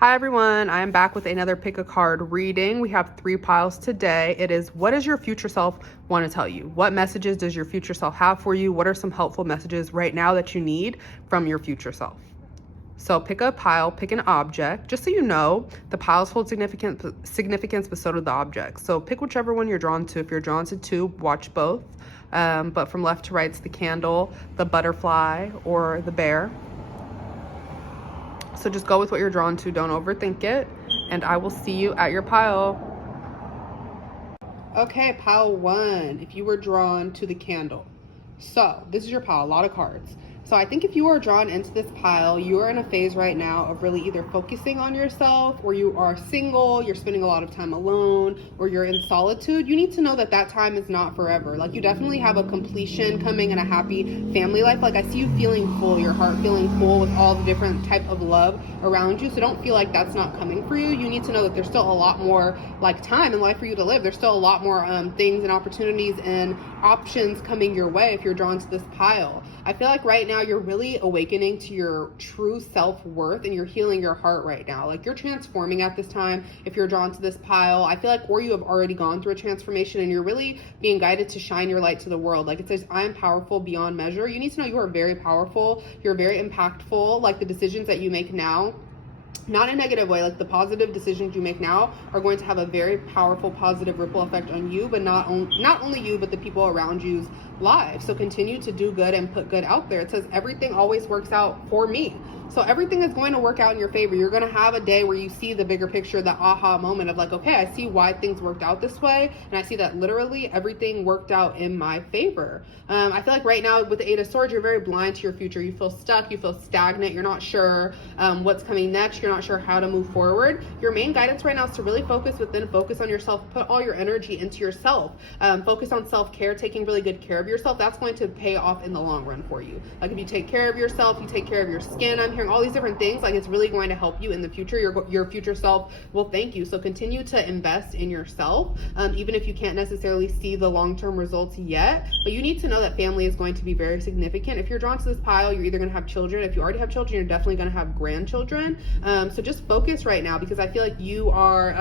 Hi everyone, I am back with another pick a card reading. We have 3 piles today. It is, what does your future self want to tell you? What messages does your future self have for you? What are some helpful messages right now that you need from your future self? So pick a pile, pick an object. Just so you know, the piles hold significance, but so do the objects. So pick whichever one you're drawn to. If you're drawn to 2, watch both. But from left to right, it's the candle, the butterfly, or the bear. So just go with what you're drawn to. Don't overthink it. And I will see you at your pile. Okay, pile 1. If you were drawn to the candle. So this is your pile, a lot of cards. So I think if you are drawn into this pile, you are in a phase right now of really either focusing on yourself, or you are single, you're spending a lot of time alone, or you're in solitude. You need to know that that time is not forever. Like, you definitely have a completion coming and a happy family life. Like, I see you feeling full, your heart feeling full with all the different type of love around you. So don't feel like that's not coming for you. You need to know that there's still a lot more like time in life for you to live. There's still a lot more things and opportunities and options coming your way if you're drawn to this pile. I feel like right now you're really awakening to your true self-worth, and you're healing your heart right now. Like, you're transforming at this time if you're drawn to this pile. I feel like, or you have already gone through a transformation and you're really being guided to shine your light to the world. Like it says, I am powerful beyond measure. You need to know you are very powerful. You're very impactful. Like, the decisions that you make now, not in a negative way, like the positive decisions you make now are going to have a very powerful positive ripple effect on you, but not only you, but the people around you's lives. So continue to do good and put good out there. It says everything always works out for me. So everything is going to work out in your favor. You're going to have a day where you see the bigger picture, the aha moment of like, okay, I see why things worked out this way. And I see that literally everything worked out in my favor. I feel like right now with the 8 of Swords, you're very blind to your future. You feel stuck, you feel stagnant. You're not sure what's coming next. You're not sure how to move forward. Your main guidance right now is to really focus within, focus on yourself, put all your energy into yourself. Focus on self-care, taking really good care of yourself. That's going to pay off in the long run for you. Like, if you take care of yourself, you take care of your skin, I'm hearing all these different things, like, it's really going to help you in the future. Your future self will thank you. So continue to invest in yourself, even if you can't necessarily see the long-term results yet. But you need to know that family is going to be very significant. If you're drawn to this pile, you're either going to have children. If you already have children, you're definitely going to have grandchildren. So just focus right now, because I feel like you are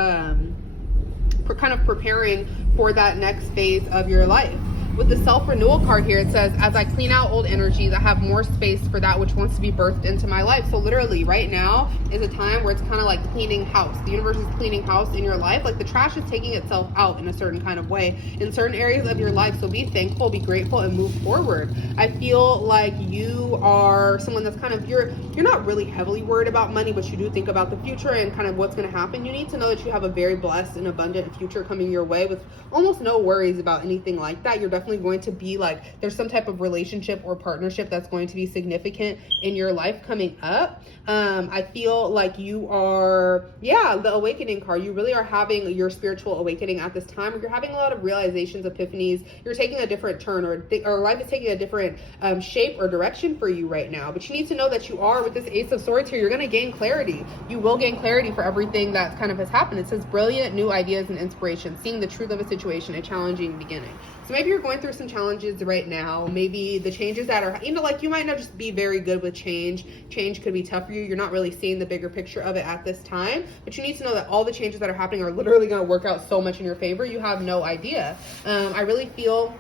kind of preparing for that next phase of your life. With the self-renewal card here, it says, as I clean out old energies, I have more space for that which wants to be birthed into my life. So literally right now is a time where it's kind of like cleaning house. The universe is cleaning house in your life. Like, the trash is taking itself out in a certain kind of way in certain areas of your life. So be thankful, be grateful, and move forward. I feel like you are someone that's kind of, you're not really heavily worried about money, but you do think about the future and kind of what's going to happen. You need to know that you have a very blessed and abundant future coming your way with almost no worries about anything like that. You're definitely going to be like, there's some type of relationship or partnership that's going to be significant in your life coming up. I feel like you are, the awakening card. You really are having your spiritual awakening at this time, where you're having a lot of realizations, epiphanies. You're taking a different turn, or life is taking a different shape or direction for you right now. But you need to know that you are, with this Ace of Swords here, you're going to gain clarity. You will gain clarity for everything that kind of has happened. It says brilliant new ideas and inspiration, seeing the truth of a situation, a challenging beginning. So maybe you're going through some challenges right now. Maybe the changes that are, like, you might not just be very good with change. Change could be tough for you. You're not really seeing the bigger picture of it at this time, but you need to know that all the changes that are happening are literally going to work out so much in your favor. You have no idea. I really feel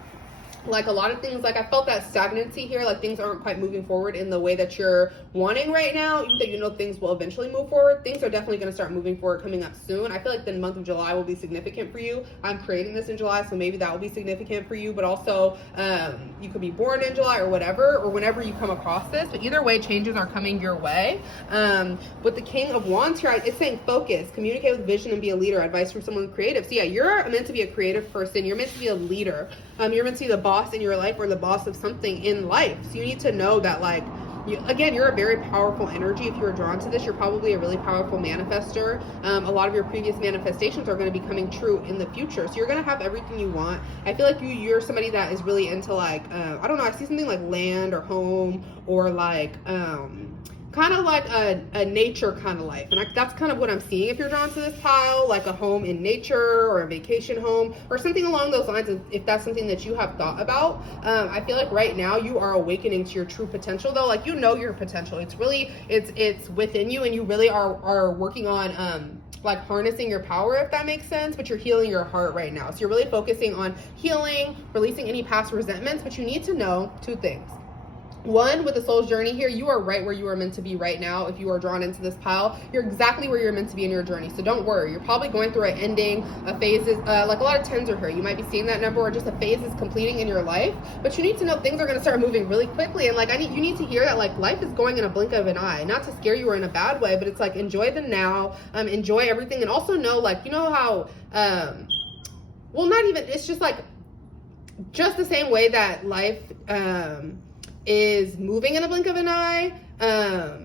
like a lot of things, like, I felt that stagnancy here, like things aren't quite moving forward in the way that you're wanting right now, even though you know things will eventually move forward. Things are definitely going to start moving forward coming up soon. I feel like the month of July will be significant for you. I'm creating this in July, so maybe that will be significant for you, but also you could be born in July or whatever, or whenever you come across this. But either way, changes are coming your way. With the King of Wands here, it's saying focus, communicate with vision, and be a leader. Advice from someone creative. So yeah, you're meant to be a creative person. You're meant to be a leader. You're meant to be the boss in your life, or the boss of something in life. So you need to know that, like, you're a very powerful energy. If you're drawn to this, you're probably a really powerful manifester. A lot of your previous manifestations are going to be coming true in the future. So you're going to have everything you want. I feel like you're somebody that is really into, like, I don't know, I see something like land or home, or like kind kind of like a nature kind of life. And that's kind of what I'm seeing if you're drawn to this pile, like a home in nature or a vacation home or something along those lines, if that's something that you have thought about. I feel like right now you are awakening to your true potential though. Like, you know your potential. It's really, it's within you, and you really are working on like harnessing your power, if that makes sense, but you're healing your heart right now. So you're really focusing on healing, releasing any past resentments, but you need to know two things. One, with the soul's journey here, you are right where you are meant to be right now. If you are drawn into this pile, you're exactly where you're meant to be in your journey. So don't worry. You're probably going through an ending, a phase, like a lot of tens are here. You might be seeing that number, or just a phase is completing in your life. But you need to know things are going to start moving really quickly. And like, you need to hear that like life is going in a blink of an eye. Not to scare you or in a bad way, but it's like, enjoy the now, enjoy everything. And also know, like, you know how, well, not even, it's just like, just the same way that life, is moving in a blink of an eye. I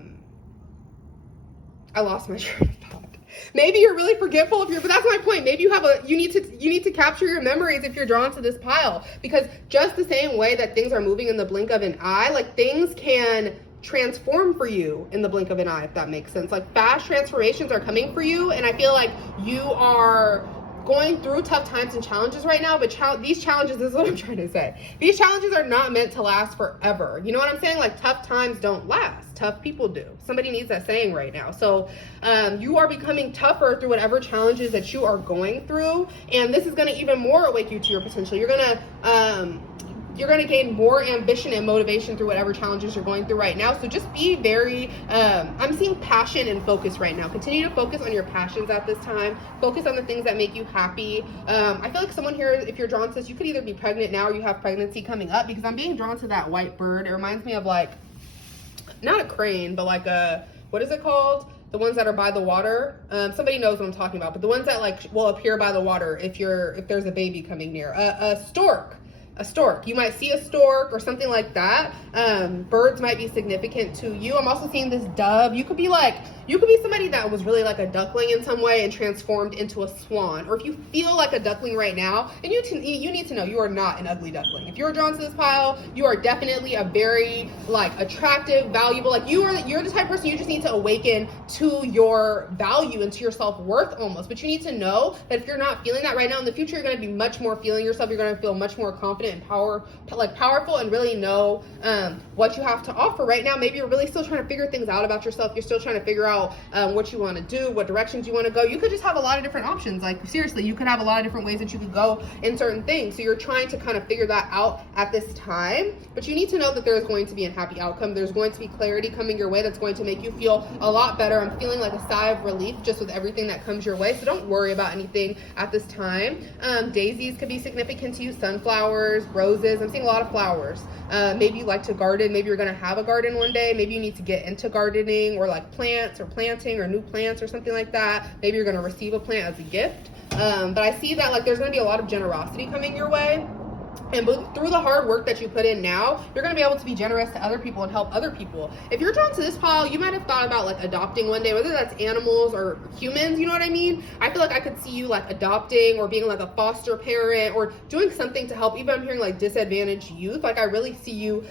lost my train of thought. Maybe you're really forgetful but that's my point. Maybe you need to capture your memories if you're drawn to this pile, because just the same way that things are moving in the blink of an eye, like things can transform for you in the blink of an eye, if that makes sense. Like fast transformations are coming for you, and I feel like you are going through tough times and challenges right now, but these challenges, this is what I'm trying to say. These challenges are not meant to last forever. You know what I'm saying? Like, tough times don't last. Tough people do. Somebody needs that saying right now. So you are becoming tougher through whatever challenges that you are going through, and this is going to even more awake you to your potential. You're going to gain more ambition and motivation through whatever challenges you're going through right now. So just be very, I'm seeing passion and focus right now. Continue to focus on your passions at this time. Focus on the things that make you happy. I feel like someone here, if you're drawn to this, you could either be pregnant now or you have pregnancy coming up, because I'm being drawn to that white bird. It reminds me of like, not a crane, but like what is it called? The ones that are by the water. Somebody knows what I'm talking about, but the ones that like will appear by the water if there's a baby coming near. A stork. A stork. You might see a stork or something like that. Birds might be significant to you. I'm also seeing this dove. You could be somebody that was really like a duckling in some way and transformed into a swan. Or if you feel like a duckling right now, and you need to know you are not an ugly duckling. If you're drawn to this pile, you are definitely a very like attractive, valuable, like you're the type of person you just need to awaken to your value and to your self-worth almost. But you need to know that if you're not feeling that right now, in the future, you're going to be much more feeling yourself. You're going to feel much more confident and powerful, and really know what you have to offer. Right now, maybe you're really still trying to figure things out about yourself. You're still trying to figure out what you want to do, what directions you want to go. You could just have a lot of different options. Like, seriously, you could have a lot of different ways that you could go in certain things. So you're trying to kind of figure that out at this time, but you need to know that there is going to be a happy outcome. There's going to be clarity coming your way that's going to make you feel a lot better. I'm feeling like a sigh of relief just with everything that comes your way. So don't worry about anything at this time. Daisies could be significant to you, sunflowers, roses. I'm seeing a lot of flowers. Maybe you like to garden. Maybe you're going to have a garden one day. Maybe you need to get into gardening, or like plants or planting or new plants or something like that. Maybe you're going to receive a plant as a gift. But I see that like there's going to be a lot of generosity coming your way. And through the hard work that you put in now, you're going to be able to be generous to other people and help other people. If you're drawn to this pile, you might have thought about like adopting one day, whether that's animals or humans, you know what I mean? I feel like I could see you like adopting or being like a foster parent or doing something to help. Even I'm hearing like disadvantaged youth. Like I really see you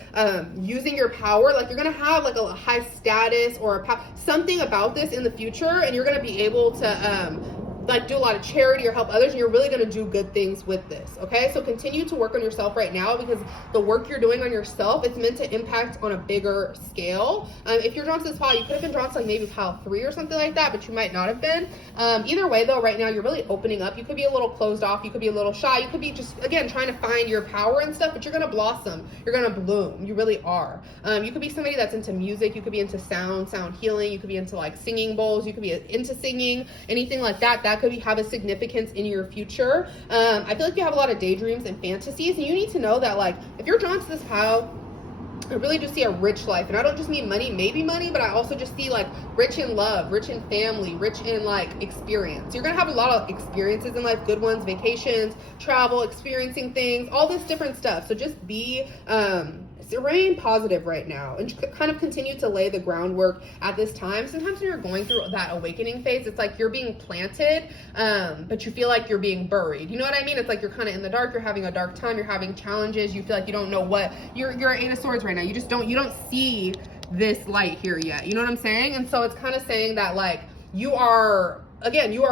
using your power. Like you're going to have like a high status or something about this in the future, and you're going to be able to like do a lot of charity or help others, and you're really going to do good things with this. Okay, so continue to work on yourself right now, because the work you're doing on yourself, it's meant to impact on a bigger scale. If you're drawn to this pile, you could have been drawn to like maybe pile 3 or something like that, but you might not have been. Either way though, right now you're really opening up. You could be a little closed off, you could be a little shy, you could be just again trying to find your power and stuff, but you're going to blossom, you're going to bloom. You really are. You could be somebody that's into music, you could be into sound healing, you could be into like singing bowls, you could be into singing, anything like that. That could have a significance in your future. I feel like you have a lot of daydreams and fantasies, and you need to know that like if you're drawn to this pile, I really just see a rich life. And I don't just mean money, maybe money, but I also just see like rich in love, rich in family, rich in like experience. You're gonna have a lot of experiences in life, good ones, vacations, travel, experiencing things, all this different stuff. So just be remain positive right now and kind of continue to lay the groundwork at this time. Sometimes when you're going through that awakening phase, it's like you're being planted, but you feel like you're being buried. You know what I mean? It's like you're kind of in the dark, you're having a dark time, you're having challenges, you feel like you don't know what, you're 8 of Swords right now. You don't see this light here yet. You know what I'm saying? And so it's kind of saying that like you are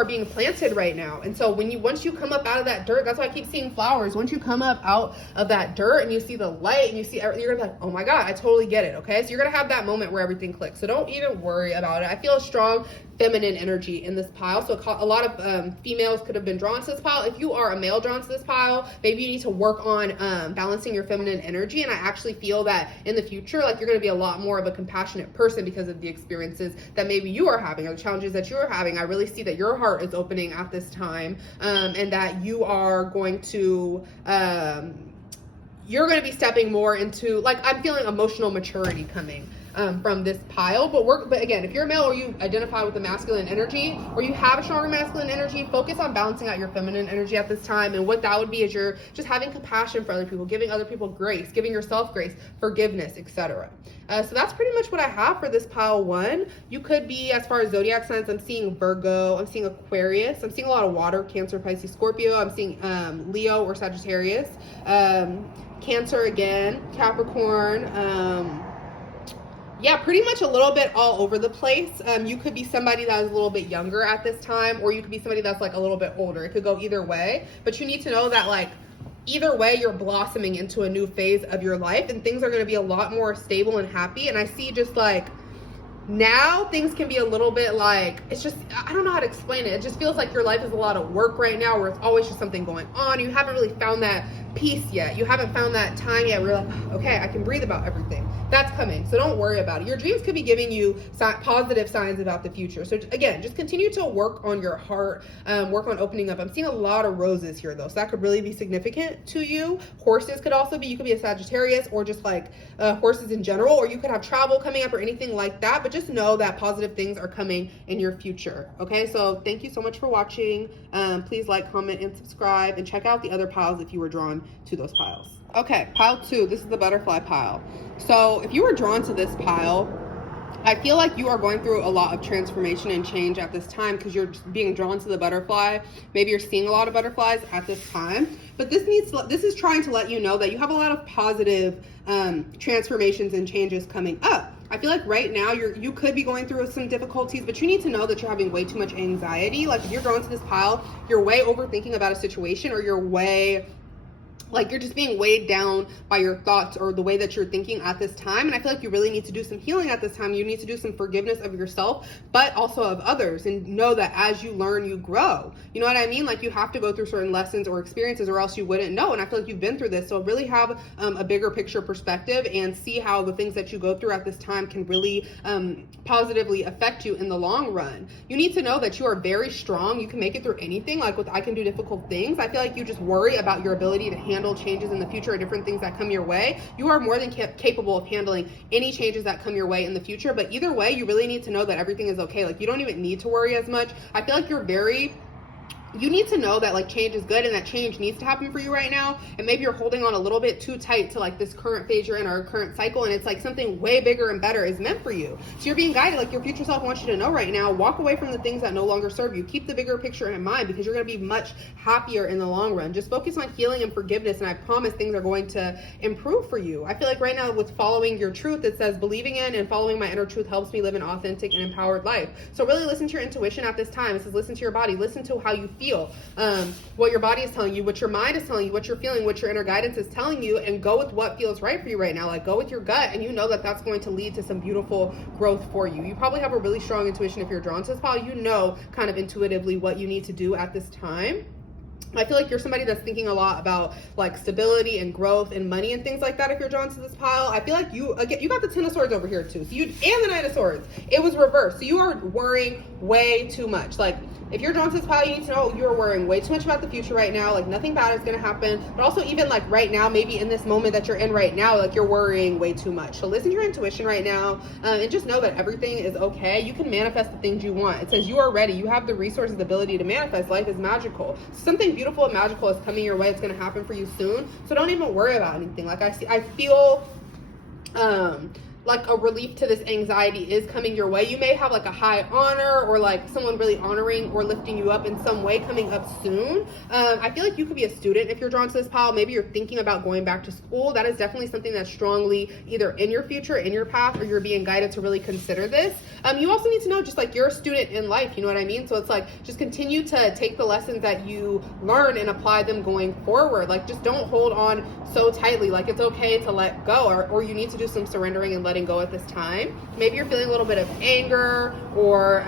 being planted right now. And so once you come up out of that dirt, that's why I keep seeing flowers. Once you come up out of that dirt and you see the light and you see everything, you're gonna be like, oh my God, I totally get it. Okay. So you're gonna have that moment where everything clicks. So don't even worry about it. I feel a strong feminine energy in this pile. So a lot of females could have been drawn to this pile. If you are a male drawn to this pile, maybe you need to work on balancing your feminine energy. And I actually feel that in the future, like you're going to be a lot more of a compassionate person because of the experiences that maybe you are having or the challenges that you are having. I really see that your heart is opening at this time, and that you are going to be stepping more into, like, I'm feeling emotional maturity coming from this pile. But again, if you're a male or you identify with the masculine energy or you have a stronger masculine energy, focus on balancing out your feminine energy at this time. And what that would be is you're just having compassion for other people, giving other people grace, giving yourself grace, forgiveness, etc. So that's pretty much what I have for this pile 1. You could be, as far as zodiac signs, I'm seeing Virgo, I'm seeing Aquarius, I'm seeing a lot of water, Cancer, Pisces, Scorpio, I'm seeing Leo or Sagittarius, Cancer again, Capricorn, yeah, pretty much a little bit all over the place. You could be somebody that is a little bit younger at this time, or you could be somebody that's like a little bit older. It could go either way, but you need to know that like either way, you're blossoming into a new phase of your life and things are going to be a lot more stable and happy. And I see just like now things can be a little bit like, it's just, I don't know how to explain it. It just feels like your life is a lot of work right now where it's always just something going on. You haven't really found that peace yet. You haven't found that time yet where you're like, okay, I can breathe about everything. That's coming. So don't worry about it. Your dreams could be giving you positive signs about the future. So again, just continue to work on your heart, work on opening up. I'm seeing a lot of roses here though. So that could really be significant to you. Horses could also be, you could be a Sagittarius or just like horses in general, or you could have travel coming up or anything like that. But just know that positive things are coming in your future. Okay. So thank you so much for watching. Please like, comment, and subscribe, and check out the other piles if you were drawn to those piles. Okay, pile 2, this is the butterfly pile. So if you were drawn to this pile, I feel like you are going through a lot of transformation and change at this time because you're being drawn to the butterfly. Maybe you're seeing a lot of butterflies at this time, but this is trying to let you know that you have a lot of positive transformations and changes coming up. I feel like right now you could be going through some difficulties, but you need to know that you're having way too much anxiety. Like if you're drawn to this pile, you're way overthinking about a situation, or you're just being weighed down by your thoughts or the way that you're thinking at this time. And I feel like you really need to do some healing at this time. You need to do some forgiveness of yourself, but also of others, and know that as you learn, you grow. You know what I mean? Like you have to go through certain lessons or experiences or else you wouldn't know. And I feel like you've been through this. So really have a bigger picture perspective and see how the things that you go through at this time can really positively affect you in the long run. You need to know that you are very strong. You can make it through anything. Like with I can do difficult things. I feel like you just worry about your ability to handle changes in the future or different things that come your way. You are more than capable of handling any changes that come your way in the future. But either way, you really need to know that everything is okay. Like you don't even need to worry as much. I feel like you need to know that like change is good and that change needs to happen for you right now. And maybe you're holding on a little bit too tight to like this current phase you're in or current cycle, and it's like something way bigger and better is meant for you. So you're being guided. Like your future self wants you to know right now, walk away from the things that no longer serve you. Keep the bigger picture in mind because you're going to be much happier in the long run. Just focus on healing and forgiveness, and I promise things are going to improve for you. I feel like right now with following your truth, it says believing in and following my inner truth helps me live an authentic and empowered life. So really listen to your intuition at this time. It says listen to your body, listen to how you feel. What your body is telling you, what your mind is telling you, what you're feeling, what your inner guidance is telling you, and go with what feels right for you right now. Like go with your gut, and you know that that's going to lead to some beautiful growth for you. You probably have a really strong intuition if you're drawn to this pile. You know kind of intuitively what you need to do at this time. I feel like you're somebody that's thinking a lot about like stability and growth and money and things like that. If you're drawn to this pile, I feel like you got the 10 of swords over here too. So and the 9 of swords, it was reversed. So you are worrying way too much. Like if you're drawn to this pile, you need to know you're worrying way too much about the future right now. Like nothing bad is going to happen, but also even like right now, maybe in this moment that you're in right now, like you're worrying way too much. So listen to your intuition right now, and just know that everything is okay. You can manifest the things you want. It says you are ready. You have the resources, the ability to manifest. Life is magical. Something beautiful and magical is coming your way. It's going to happen for you soon. So don't even worry about anything. Like I feel like a relief to this anxiety is coming your way. You may have like a high honor or like someone really honoring or lifting you up in some way coming up soon. I feel like you could be a student if you're drawn to this pile. Maybe you're thinking about going back to school. That is definitely something that's strongly either in your future, in your path, or you're being guided to really consider this. You also need to know just like you're a student in life, you know what I mean? So it's like just continue to take the lessons that you learn and apply them going forward. Like just don't hold on so tightly. Like it's okay to let go, or you need to do some surrendering and letting go at this time. Maybe you're feeling a little bit of anger or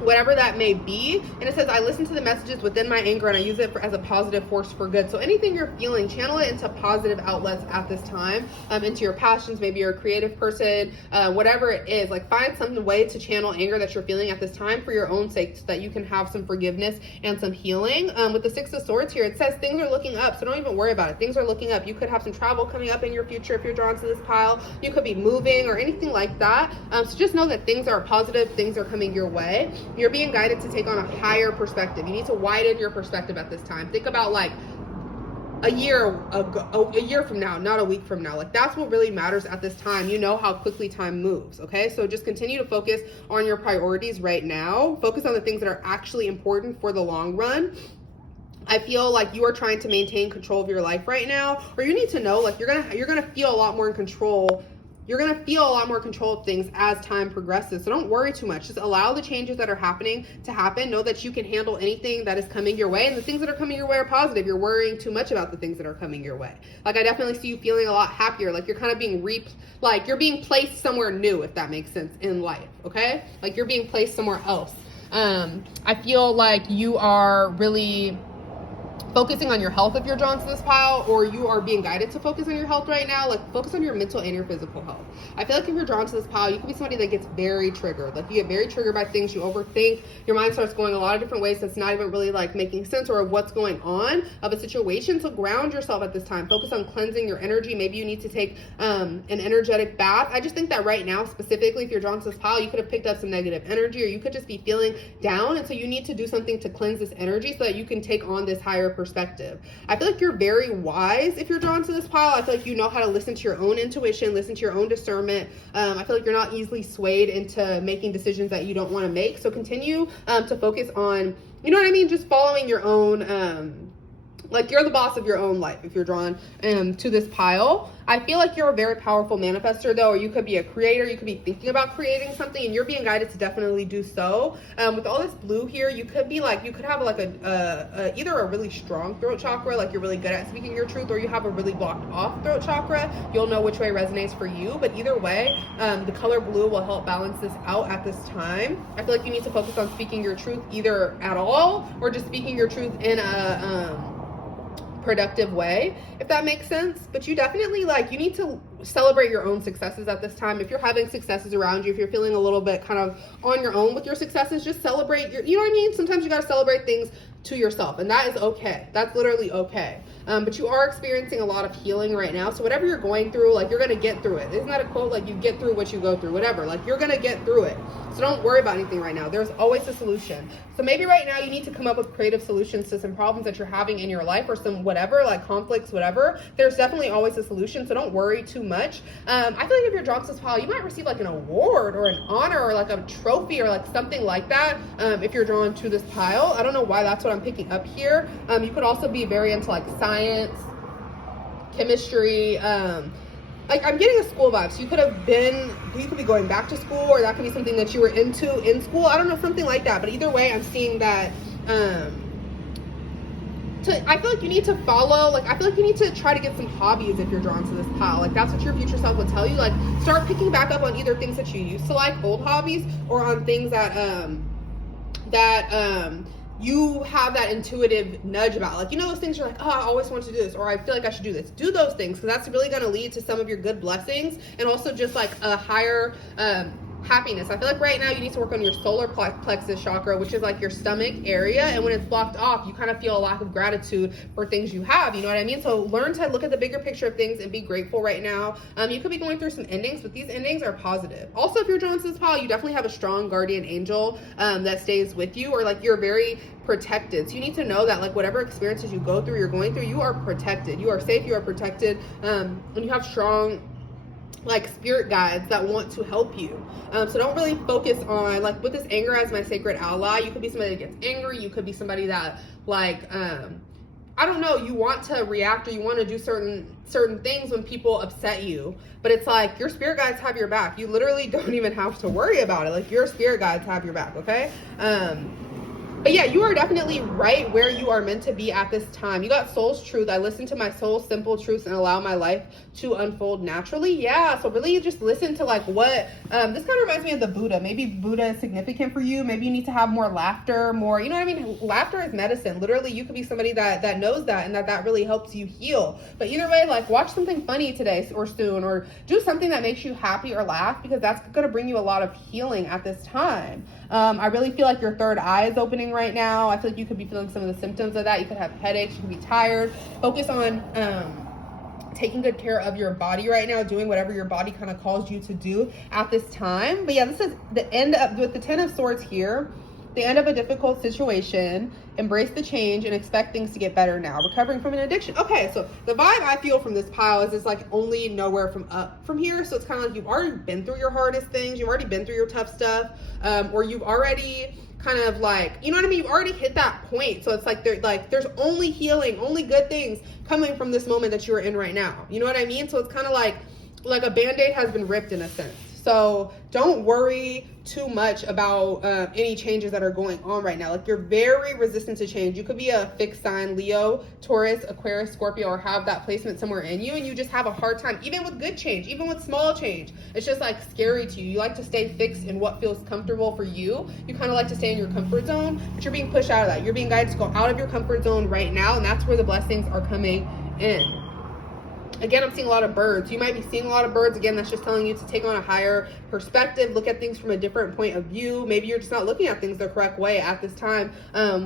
whatever that may be. And it says, I listen to the messages within my anger and I use it as a positive force for good. So anything you're feeling, channel it into positive outlets at this time, into your passions. Maybe you're a creative person, whatever it is, like find some way to channel anger that you're feeling at this time for your own sake, so that you can have some forgiveness and some healing. With the Six of Swords here, it says things are looking up, so don't even worry about it. Things are looking up. You could have some travel coming up in your future if you're drawn to this pile. You could be moving or anything like that. So just know that things are positive, things are coming your way. You're being guided to take on a higher perspective. You need to widen your perspective at this time. Think about like a year from now, not a week from now. Like that's what really matters at this time. You know how quickly time moves, okay? So just continue to focus on your priorities right now. Focus on the things that are actually important for the long run. I feel like you are trying to maintain control of your life right now, or you need to know like you're gonna feel a lot more in control. You're going to feel a lot more control of things as time progresses. So don't worry too much. Just allow the changes that are happening to happen. Know that you can handle anything that is coming your way. And the things that are coming your way are positive. You're worrying too much about the things that are coming your way. Like I definitely see you feeling a lot happier. Like you're kind of being like you're being placed somewhere new, if that makes sense, in life. Okay? Like you're being placed somewhere else. I feel like you are really focusing on your health if you're drawn to this pile, or you are being guided to focus on your health right now. Like focus on your mental and your physical health. I feel like if you're drawn to this pile, you can be somebody that gets very triggered. Like you get very triggered by things, you overthink, your mind starts going a lot of different ways that's not even really like making sense or what's going on of a situation. So ground yourself at this time. Focus on cleansing your energy. Maybe you need to take an energetic bath. I just think that right now, specifically if you're drawn to this pile, you could have picked up some negative energy, or you could just be feeling down, and so you need to do something to cleanse this energy so that you can take on this higher perspective. I feel like you're very wise if you're drawn to this pile. I feel like you know how to listen to your own intuition, listen to your own discernment. I feel like you're not easily swayed into making decisions that you don't want to make. So continue to focus on, you know what I mean, just following your own, like you're the boss of your own life if you're drawn to this pile. I feel like you're a very powerful manifestor though, or you could be a creator. You could be thinking about creating something, and you're being guided to definitely do so. With all this blue here, you could be like, you could have like either a really strong throat chakra, like you're really good at speaking your truth, or you have a really blocked off throat chakra. You'll know which way resonates for you, but either way, the color blue will help balance this out at this time. I feel like you need to focus on speaking your truth either at all, or just speaking your truth in a productive way, if that makes sense. But you definitely, like, you need to celebrate your own successes at this time. If you're having successes around you, if you're feeling a little bit kind of on your own with your successes, just celebrate your, you know what I mean? Sometimes you got to celebrate things to yourself, and that is okay. That's literally okay. But you are experiencing a lot of healing right now. So whatever you're going through, like, you're going to get through it. Isn't that a quote? Like, you get through what you go through, whatever. Like, you're going to get through it. So don't worry about anything right now. There's always a solution. So maybe right now you need to come up with creative solutions to some problems that you're having in your life, or some whatever, like conflicts, whatever. There's definitely always a solution. So don't worry too much. I feel like if you're drawn to this pile, you might receive like an award or an honor or like a trophy or like something like that. If you're drawn to this pile, I don't know why that's what I'm picking up here. You could also be very into like science, chemistry, like I'm getting a school vibe. So you could be going back to school, or that could be something that you were into in school. I don't know, something like that. But either way, I'm seeing that I feel like you need to follow, like, I feel like you need to try to get some hobbies if you're drawn to this pile. Like, that's what your future self would tell you. Like, start picking back up on either things that you used to like, old hobbies, or on things that you have that intuitive nudge about. Like, you know, those things you're like, oh, I always wanted to do this, or I feel like I should do this. Do those things, because that's really going to lead to some of your good blessings, and also just like a higher happiness. I feel like right now you need to work on your solar plexus chakra, which is like your stomach area, and when it's blocked off, you kind of feel a lack of gratitude for things you have, you know what I mean? So learn to look at the bigger picture of things and be grateful right now. You could be going through some endings, but these endings are positive. Also, if you're drawn to this pile, you definitely have a strong guardian angel that stays with you, or like you're very protected. So you need to know that, like, whatever experiences you go through, you're going through, you are protected, you are safe, you are protected, and you have strong like spirit guides that want to help you. So don't really focus on, like, with this anger as my sacred ally, you could be somebody that gets angry, you could be somebody that, like, I don't know, you want to react or you want to do certain things when people upset you, but it's like your spirit guides have your back. You literally don't even have to worry about it. Like, your spirit guides have your back, okay? But yeah, you are definitely right where you are meant to be at this time. You got soul's truth. I listen to my soul's simple truths and allow my life to unfold naturally. Yeah, so really just listen to, like, what, this kind of reminds me of the Buddha. Maybe Buddha is significant for you. Maybe you need to have more laughter, more, you know what I mean? Laughter is medicine. Literally, you could be somebody that knows that and that really helps you heal. But either way, like, watch something funny today or soon, or do something that makes you happy or laugh, because that's going to bring you a lot of healing at this time. I really feel like your third eye is opening right now. I feel like you could be feeling some of the symptoms of that. You could have headaches, you could be tired. Focus on taking good care of your body right now, doing whatever your body kind of calls you to do at this time. But yeah, this is the end of, with the 10 of Swords here, the end of a difficult situation. Embrace the change and expect things to get better now. Recovering from an addiction. Okay, so the vibe I feel from this pile is it's like only nowhere from up from here. So it's kind of like you've already been through your hardest things. You've already been through your tough stuff. Or you've already kind of, like, you know what I mean? You've already hit that point. So it's like there's only healing, only good things coming from this moment that you're in right now. You know what I mean? So it's kind of like a Band-Aid has been ripped in a sense. So don't worry too much about any changes that are going on right now. Like, you're very resistant to change. You could be a fixed sign, Leo, Taurus, Aquarius, Scorpio, or have that placement somewhere in you, and you just have a hard time, even with good change, even with small change. It's just, like, scary to you. You like to stay fixed in what feels comfortable for you. You kind of like to stay in your comfort zone, but you're being pushed out of that. You're being guided to go out of your comfort zone right now, and that's where the blessings are coming in. Again, I'm seeing a lot of birds. You might be seeing a lot of birds. Again, that's just telling you to take on a higher perspective, look at things from a different point of view. Maybe you're just not looking at things the correct way at this time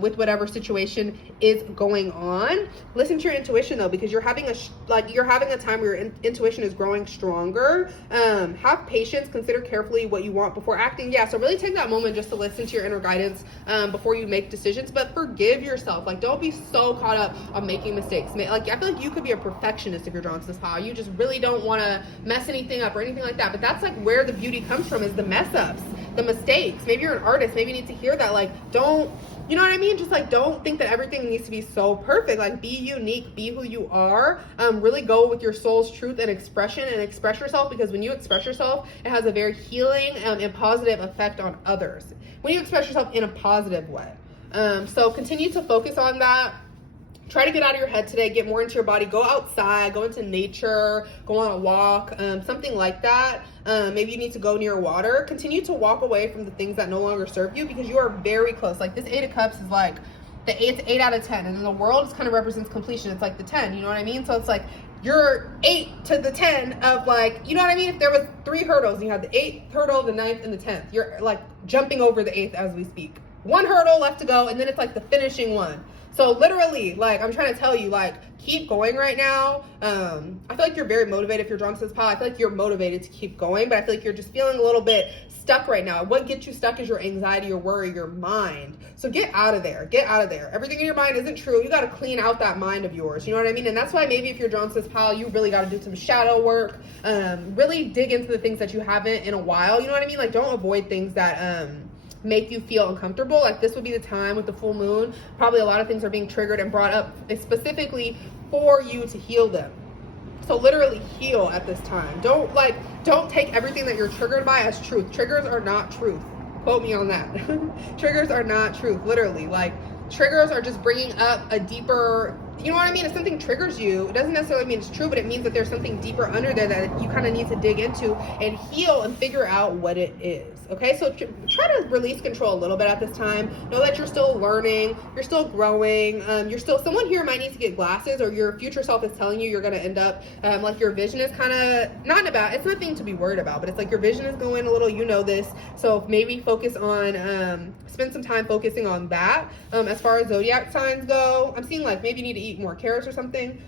with whatever situation is going on. Listen to your intuition, though, because you're having a time where your intuition is growing stronger. Have patience. Consider carefully what you want before acting. Yeah, so really take that moment just to listen to your inner guidance before you make decisions, but forgive yourself. Like, don't be so caught up on making mistakes. Like, I feel like you could be a perfectionist if you're drawn to this pile. You just really don't want to mess anything up or anything like that. But that's like where the beauty comes from, is the mess ups, the mistakes. Maybe you're an artist. Maybe you need to hear that. Like, don't, you know what I mean? Just like, don't think that everything needs to be so perfect. Like, be unique, be who you are. Really go with your soul's truth and expression, and express yourself, because when you express yourself, it has a very healing and positive effect on others. When you express yourself in a positive way. So continue to focus on that. Try to get out of your head today, get more into your body, go outside, go into nature, go on a walk, something like that. Maybe you need to go near water. Continue to walk away from the things that no longer serve you, because you are very close. Like, this 8 of Cups is like the 8 out of 10, and then the world just kind of represents completion. It's like the 10, you know what I mean? So it's like you're 8 to the 10 of, like, you know what I mean? If there was 3 hurdles, and you have the 8th hurdle, the 9th, and the 10th, you're like jumping over the 8th as we speak. 1 hurdle left to go, and then it's like the finishing one. So literally, like, I'm trying to tell you, like, keep going right now. I feel like you're very motivated if you're drawn to this pile. I feel like you're motivated to keep going, but I feel like you're just feeling a little bit stuck right now. What gets you stuck is your anxiety, your worry, your mind. So get out of there. Get out of there. Everything in your mind isn't true. You got to clean out that mind of yours. You know what I mean? And that's why maybe if you're drawn to this pile, you really got to do some shadow work. Really dig into the things that you haven't in a while. You know what I mean? Like, don't avoid things that make you feel uncomfortable. Like, this would be the time with the full moon. Probably a lot of things are being triggered and brought up specifically for you to heal them. So literally heal at this time. Don't take everything that you're triggered by as truth. Triggers are not truth. Quote me on that. Triggers are not truth. Literally, like, triggers are just bringing up a deeper, you know what I mean? If something triggers you, it doesn't necessarily mean it's true, but it means that there's something deeper under there that you kind of need to dig into and heal and figure out what it is. Okay, so try to release control a little bit at this time. Know that you're still learning, you're still growing, someone here might need to get glasses, or your future self is telling you you're going to end up, like, your vision is kind of, it's nothing to be worried about, but it's like your vision is going a little, you know this, so maybe focus on, spend some time focusing on that. As far as zodiac signs go, I'm seeing, like, maybe you need to eat more carrots or something.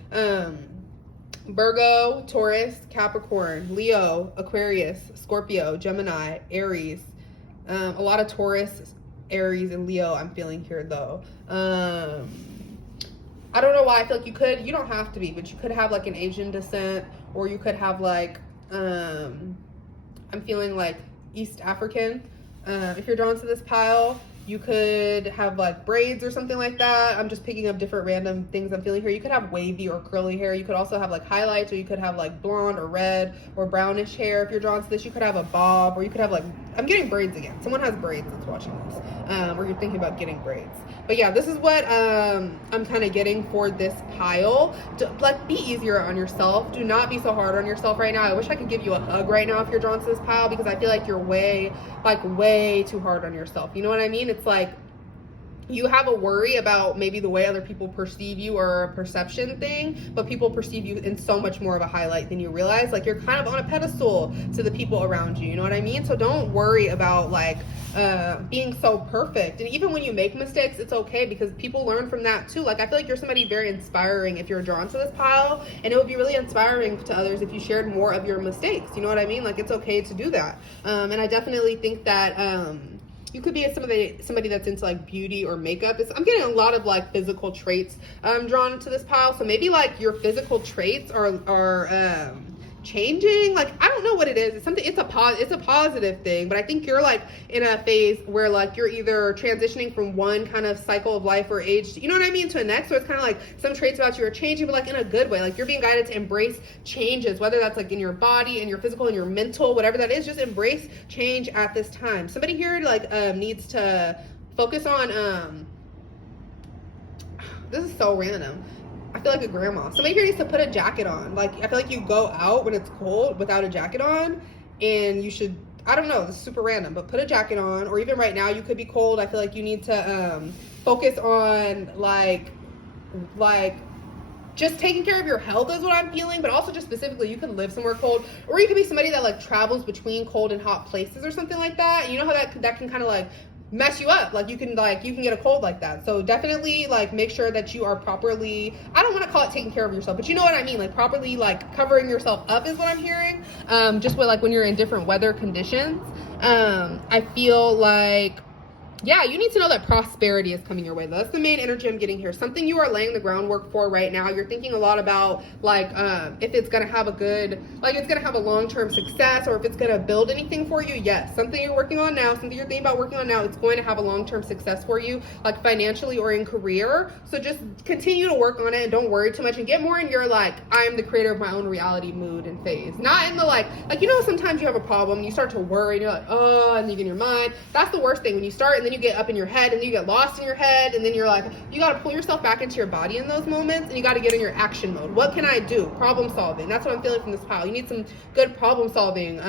Virgo, Taurus, Capricorn, Leo, Aquarius, Scorpio, Gemini, Aries. A lot of Taurus, Aries, and Leo I'm feeling here, though. I don't know why. I feel like you don't have to be, but you could have, like, an Asian descent, or you could have, like, I'm feeling like East African. If you're drawn to this pile, you could have like braids or something like that. I'm just picking up different random things I'm feeling here. You could have wavy or curly hair. You could also have like highlights, or you could have like blonde or red or brownish hair. If you're drawn to this, you could have a bob, or you could have like, I'm getting braids again. Someone has braids that's watching this, or you're thinking about getting braids. But yeah, this is what I'm kind of getting for this pile. Like, be easier on yourself. Do not be so hard on yourself right now. I wish I could give you a hug right now if you're drawn to this pile, because I feel like you're way too hard on yourself. You know what I mean? It's like you have a worry about maybe the way other people perceive you, or a perception thing, but people perceive you in so much more of a highlight than you realize. Like, you're kind of on a pedestal to the people around you. You know what I mean? So don't worry about like being so perfect. And even when you make mistakes, it's okay, because people learn from that too. Like, I feel like you're somebody very inspiring if you're drawn to this pile, and it would be really inspiring to others if you shared more of your mistakes. You know what I mean? Like, it's okay to do that. And I definitely think that you could be somebody that's into like beauty or makeup. I'm getting a lot of like physical traits drawn to this pile. So maybe like your physical traits are changing. Like, I don't know what it is. It's something. It's a positive thing. But I think you're like in a phase where like you're either transitioning from one kind of cycle of life or age, you know what I mean, to the next. So it's kind of like some traits about you are changing, but like in a good way. Like, you're being guided to embrace changes, whether that's like in your body and your physical and your mental, whatever that is. Just embrace change at this time. Somebody here like needs to focus on this is so random. I feel like a grandma. Somebody here needs to put a jacket on. Like, I feel like you go out when it's cold without a jacket on, and you should, I don't know, this is super random, but put a jacket on. Or even right now, you could be cold. I feel like you need to focus on like just taking care of your health is what I'm feeling. But also just specifically, you could live somewhere cold, or you could be somebody that like travels between cold and hot places or something like that. And you know how that can kind of like mess you up. Like, you can get a cold like that. So definitely like make sure that you are properly, I don't want to call it taking care of yourself, but you know what I mean, like properly like covering yourself up is what I'm hearing. Just with like when you're in different weather conditions. I feel like, yeah, you need to know that prosperity is coming your way. That's the main energy I'm getting here. Something you are laying the groundwork for right now. You're thinking a lot about like if it's gonna have a good, like it's gonna have a long-term success, or if it's gonna build anything for you. Yes, something you're working on now, something you're thinking about working on now, it's going to have a long-term success for you, like financially or in career. So just continue to work on it and don't worry too much, and get more in your like, I am the creator of my own reality mood and phase. Not in the like you know, sometimes you have a problem, you start to worry, and you're like, oh, and you get in your mind. That's the worst thing, when you start and then you get up in your head, and then you get lost in your head, and then you're like, you got to pull yourself back into your body in those moments, and you got to get in your action mode. What can I do? Problem solving. That's what I'm feeling from this pile. You need some good problem solving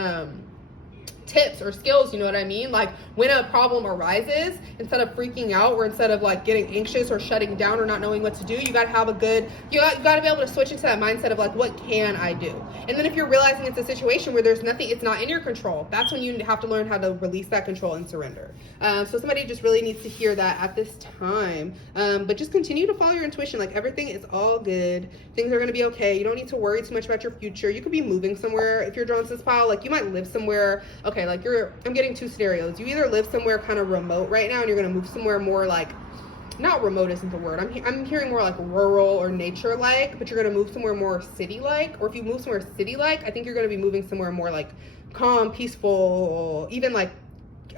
tips or skills, you know what I mean? Like, when a problem arises, instead of freaking out, or instead of like getting anxious or shutting down or not knowing what to do, you got to have a good, you got to be able to switch into that mindset of like, what can I do? And then if you're realizing it's a situation where there's nothing, it's not in your control, that's when you have to learn how to release that control and surrender. So somebody just really needs to hear that at this time. But just continue to follow your intuition. Like, everything is all good. Things are going to be okay. You don't need to worry too much about your future. You could be moving somewhere. If you're drawn to this pile, like, you might live somewhere. Okay, like I'm getting two scenarios. You either live somewhere kind of remote right now, and you're going to move somewhere more like, not remote isn't the word. I'm hearing more like rural or nature-like, but you're going to move somewhere more city-like. Or if you move somewhere city-like, I think you're going to be moving somewhere more like calm, peaceful, even like,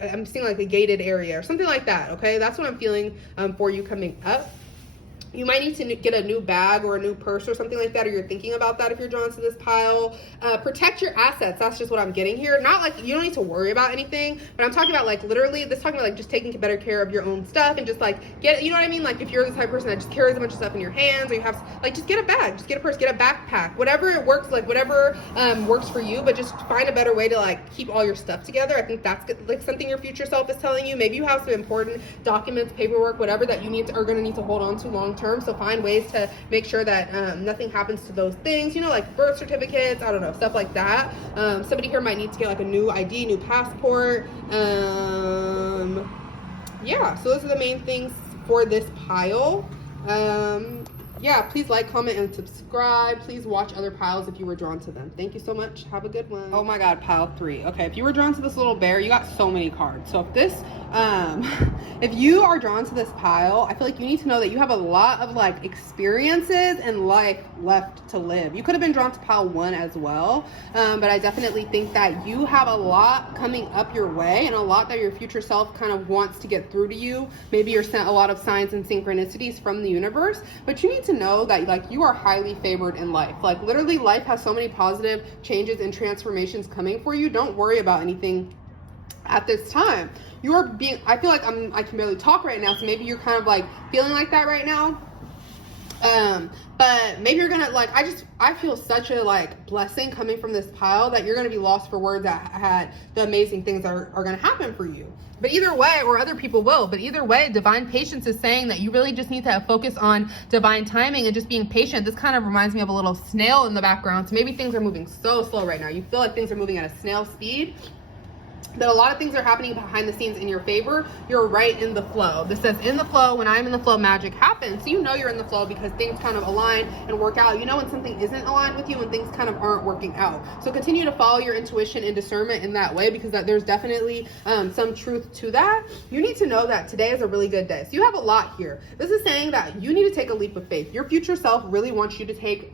I'm seeing like a gated area or something like that. Okay, that's what I'm feeling for you coming up. You might need to get a new bag or a new purse or something like that, or you're thinking about that if you're drawn to this pile. Protect your assets. That's just what I'm getting here. Not like, you don't need to worry about anything, but I'm talking about like literally, this talking about like just taking better care of your own stuff, and just like get, you know what I mean? Like, if you're the type of person that just carries a bunch of stuff in your hands, or you have like, just get a bag, just get a purse, get a backpack, whatever it works, like whatever works for you, but just find a better way to like keep all your stuff together. I think that's good, like something your future self is telling you. Maybe you have some important documents, paperwork, whatever that you are going to need to hold on to long term. So find ways to make sure that nothing happens to those things, you know, like birth certificates, I don't know, stuff like that. Somebody here might need to get like a new ID, new passport. Yeah, so those are the main things for this pile. yeah, please like, comment, and subscribe. Please watch other piles if you were drawn to them. Thank you so much. Have a good one. Oh my God, pile 3. Okay, if you were drawn to this little bear, you got so many cards. So if this, if you are drawn to this pile, I feel like you need to know that you have a lot of like experiences and life left to live. You could have been drawn to pile 1 as well, but I definitely think that you have a lot coming up your way and a lot that your future self kind of wants to get through to you. Maybe you're sent a lot of signs and synchronicities from the universe, but you need to know that like you are highly favored in life. Like literally life has so many positive changes and transformations coming for you. Don't worry about anything at this time. You are being, I feel like I can barely talk right now, so maybe you're kind of like feeling like that right now. But maybe you're gonna like, I feel such a like blessing coming from this pile that you're gonna be lost for words that had the amazing things that are gonna happen for you. But either way, or other people will, but either way, divine patience is saying that you really just need to focus on divine timing and just being patient. This kind of reminds me of a little snail in the background. So maybe things are moving so slow right now. You feel like things are moving at a snail speed, that a lot of things are happening behind the scenes in your favor. You're right in the flow. This says in the flow. When I'm in the flow, magic happens. So you know you're in the flow because things kind of align and work out. You know when something isn't aligned with you, when things kind of aren't working out. So continue to follow your intuition and discernment in that way, because there's definitely some truth to that. You need to know that today is a really good day. So you have a lot here. This is saying that you need to take a leap of faith. Your future self really wants you to take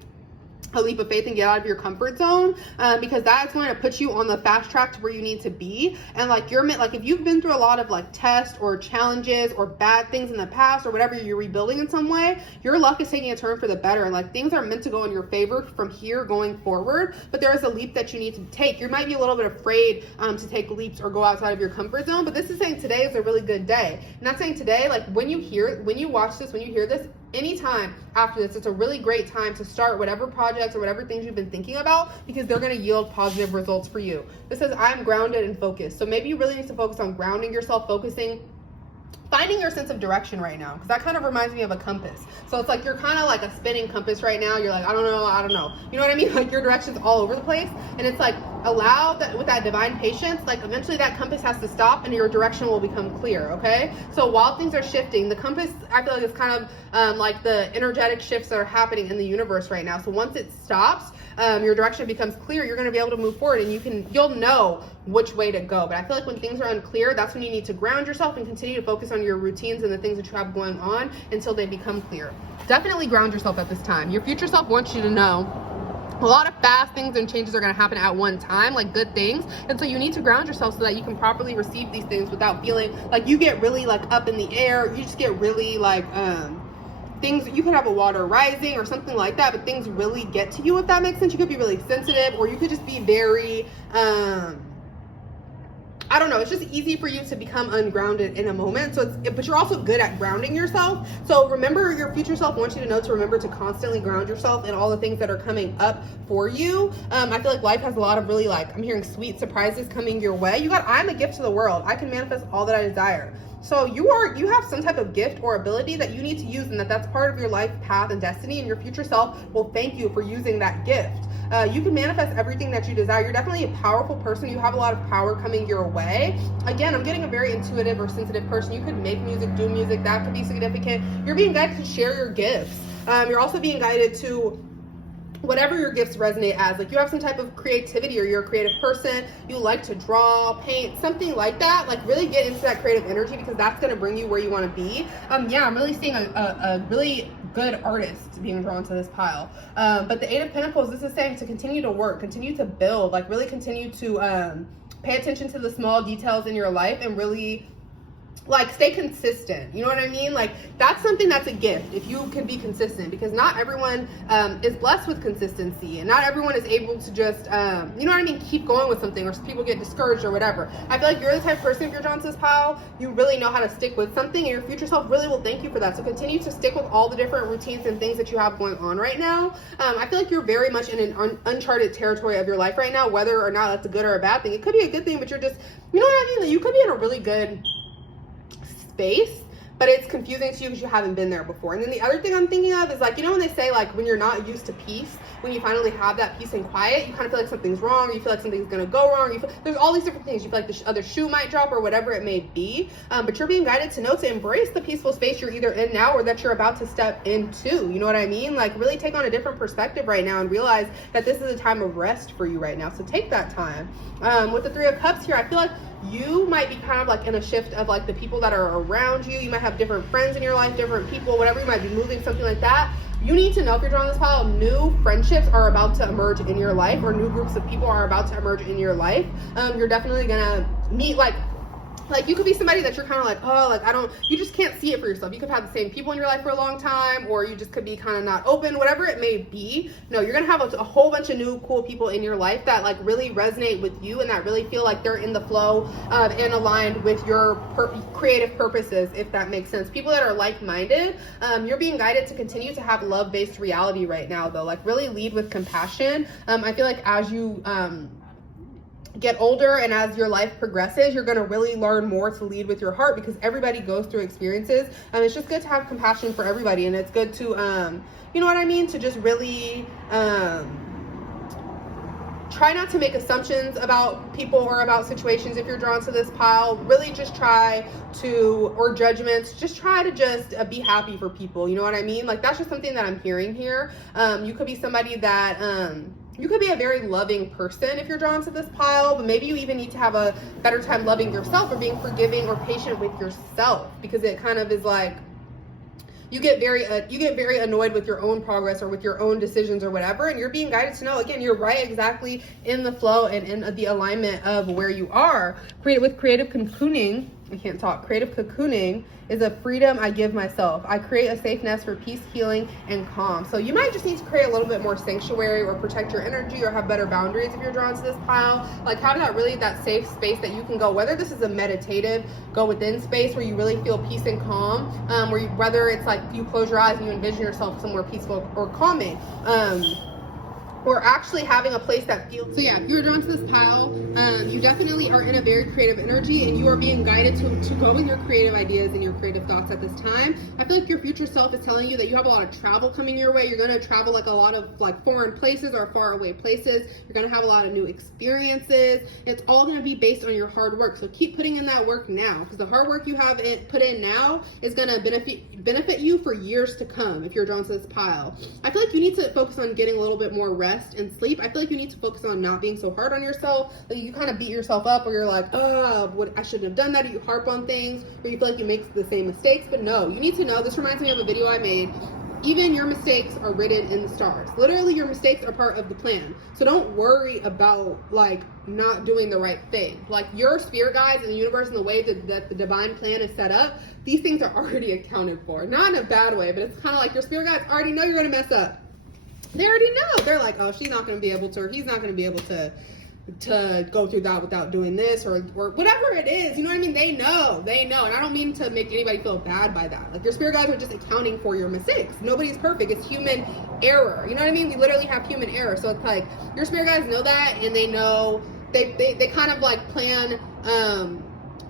a leap of faith and get out of your comfort zone, because that's going to put you on the fast track to where you need to be. And like if you've been through a lot of like tests or challenges or bad things in the past or whatever, you're rebuilding in some way, your luck is taking a turn for the better, and like things are meant to go in your favor from here going forward. But there is a leap that you need to take. You might be a little bit afraid to take leaps or go outside of your comfort zone, but this is saying today is a really good day. I'm not saying today, like when you watch this, when you hear this, anytime after this, it's a really great time to start whatever projects or whatever things you've been thinking about, because they're going to yield positive results for you. This says I'm grounded and focused. So maybe you really need to focus on grounding yourself, finding your sense of direction right now, because that kind of reminds me of a compass. So it's like you're kind of like a spinning compass right now. You're like, I don't know. You know what I mean? Like your direction's all over the place, and it's like allow that with that divine patience, like eventually that compass has to stop and your direction will become clear. Okay, so while things are shifting, the compass, I feel like it's kind of like the energetic shifts that are happening in the universe right now. So once it stops, your direction becomes clear, you're going to be able to move forward, and you'll know which way to go. But I feel like when things are unclear, that's when you need to ground yourself and continue to focus on your routines and the things that you have going on until they become clear. Definitely ground yourself at this time. Your future self wants you to know a lot of fast things and changes are going to happen at one time, like good things. And so you need to ground yourself so that you can properly receive these things without feeling like you get really like up in the air. You just get really like, things, you could have a water rising or something like that, but things really get to you, if that makes sense. You could be really sensitive, or you could just be very, I don't know, it's just easy for you to become ungrounded in a moment. So but you're also good at grounding yourself. So remember, your future self wants you to know to remember to constantly ground yourself in all the things that are coming up for you. I feel like life has a lot of really like, I'm hearing sweet surprises coming your way. I'm a gift to the world. I can manifest all that I desire. So you have some type of gift or ability that you need to use, and that's part of your life path and destiny, and your future self will thank you for using that gift. You can manifest everything that you desire. You're definitely a powerful person. You have a lot of power coming your way. Again, I'm getting a very intuitive or sensitive person. You could make music, do music. That could be significant. You're being guided to share your gifts. You're also being guided to whatever your gifts resonate as. Like you have some type of creativity, or you're a creative person, you like to draw, paint, something like that. Like really get into that creative energy, because that's going to bring you where you want to be. Yeah, I'm really seeing a really good artist being drawn to this pile. But the 8 of Pentacles, this is saying to continue to work, continue to build, like really continue to pay attention to the small details in your life and really like stay consistent. You know what I mean? Like that's something that's a gift, if you can be consistent, because not everyone is blessed with consistency, and not everyone is able to just you know what I mean, keep going with something, or people get discouraged or whatever. I feel like you're the type of person, if you're drawn to this pile, you really know how to stick with something, and your future self really will thank you for that. So continue to stick with all the different routines and things that you have going on right now. I feel like you're very much in an uncharted territory of your life right now, whether or not that's a good or a bad thing. It could be a good thing, but you're just, you know what I mean, you could be in a really good space, but it's confusing to you because you haven't been there before. And then the other thing I'm thinking of is like, you know, when they say like when you're not used to peace, when you finally have that peace and quiet, you kind of feel like something's wrong, or you feel like something's gonna go wrong, there's all these different things. You feel like the other shoe might drop or whatever it may be, but you're being guided to know to embrace the peaceful space you're either in now or that you're about to step into. You know what I mean? Like really take on a different perspective right now and realize that this is a time of rest for you right now. So take that time. With the Three of Cups here, I feel like you might be kind of like in a shift of like the people that are around you. You might have different friends in your life, different people, whatever, you might be moving, something like that. You need to know, if you're drawing this pile, new friendships are about to emerge in your life, or new groups of people are about to emerge in your life. You're definitely gonna meet like you could be somebody that you're kind of like, oh, like you just can't see it for yourself. You could have the same people in your life for a long time, or you just could be kind of not open, whatever it may be. No, you're gonna have a whole bunch of new cool people in your life that like really resonate with you and that really feel like they're in the flow and aligned with your creative purposes, if that makes sense. People that are like-minded. You're being guided to continue to have love-based reality right now, though. Like really lead with compassion. I feel like as you get older and as your life progresses, you're going to really learn more to lead with your heart, because everybody goes through experiences, and it's just good to have compassion for everybody. And it's good to you know what I mean, to just really try not to make assumptions about people or about situations. If you're drawn to this pile, really just try to, or judgments, just try to just be happy for people. You know what I mean? Like that's just something that I'm hearing here. You could be somebody that you could be a very loving person if you're drawn to this pile, but maybe you even need to have a better time loving yourself, or being forgiving or patient with yourself, because it kind of is like you get very annoyed with your own progress or with your own decisions or whatever, and you're being guided to know, again, you're right exactly in the flow and in the alignment of where you are. With creative cocooning, creative cocooning is a freedom I give myself. I create a safe nest for peace, healing, and calm. So you might just need to create a little bit more sanctuary, or protect your energy, or have better boundaries if you're drawn to this pile. Like have that safe space that you can go, whether this is a meditative go within space where you really feel peace and calm, whether it's like you close your eyes and you envision yourself somewhere peaceful or calming. Or actually having a place that feels. So yeah, if you're drawn to this pile, you definitely are in a very creative energy, and you are being guided to go with your creative ideas and your creative thoughts at this time. I feel like your future self is telling you that you have a lot of travel coming your way. You're going to travel like a lot of like foreign places or far away places. You're going to have a lot of new experiences. It's all going to be based on your hard work. So keep putting in that work now, because the hard work you have put in now is going to benefit you for years to come. If you're drawn to this pile, I feel like you need to focus on getting a little bit more rest and sleep. I feel like you need to focus on not being so hard on yourself, that you kind of beat yourself up, or you're like, oh, I shouldn't have done that, or you harp on things, or you feel like you make the same mistakes. But no, you need to know, this reminds me of a video I made, even your mistakes are written in the stars. Literally, your mistakes are part of the plan. So don't worry about like not doing the right thing. Like your spirit guides and the universe and the way that the divine plan is set up, these things are already accounted for. Not in a bad way, but it's kind of like your spirit guides already know you're going to mess up. They already know. They're like, oh, she's not going to be able to, or he's not going to be able to go through that without doing this, or whatever it is. You know what I mean? They know. And I don't mean to make anybody feel bad by that. Like your spirit guides are just accounting for your mistakes. Nobody's perfect. It's human error. You know what I mean? We literally have human error. So it's like your spirit guides know that, and they know they kind of like plan.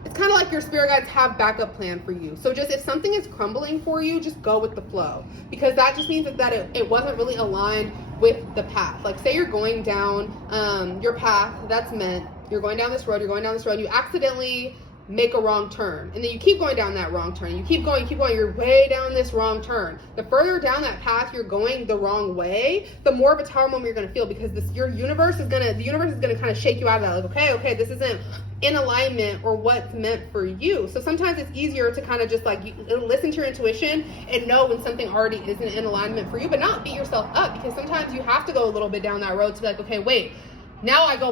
It's kind of like your spirit guides have backup plan for you. So just if something is crumbling for you, just go with the flow, because that just means that it wasn't really aligned with the path. Like say you're going down your path that's meant, you're going down this road, you accidentally make a wrong turn, and then you keep going down that wrong turn, you keep going, you're way down this wrong turn. The further down that path you're going the wrong way, the more of a tower moment you're going to feel, because the universe is going to kind of shake you out of that. Like, okay, this isn't in alignment or what's meant for you. So sometimes it's easier to kind of just like listen to your intuition and know when something already isn't in alignment for you, but not beat yourself up, because sometimes you have to go a little bit down that road to be like, okay, wait, now I'm going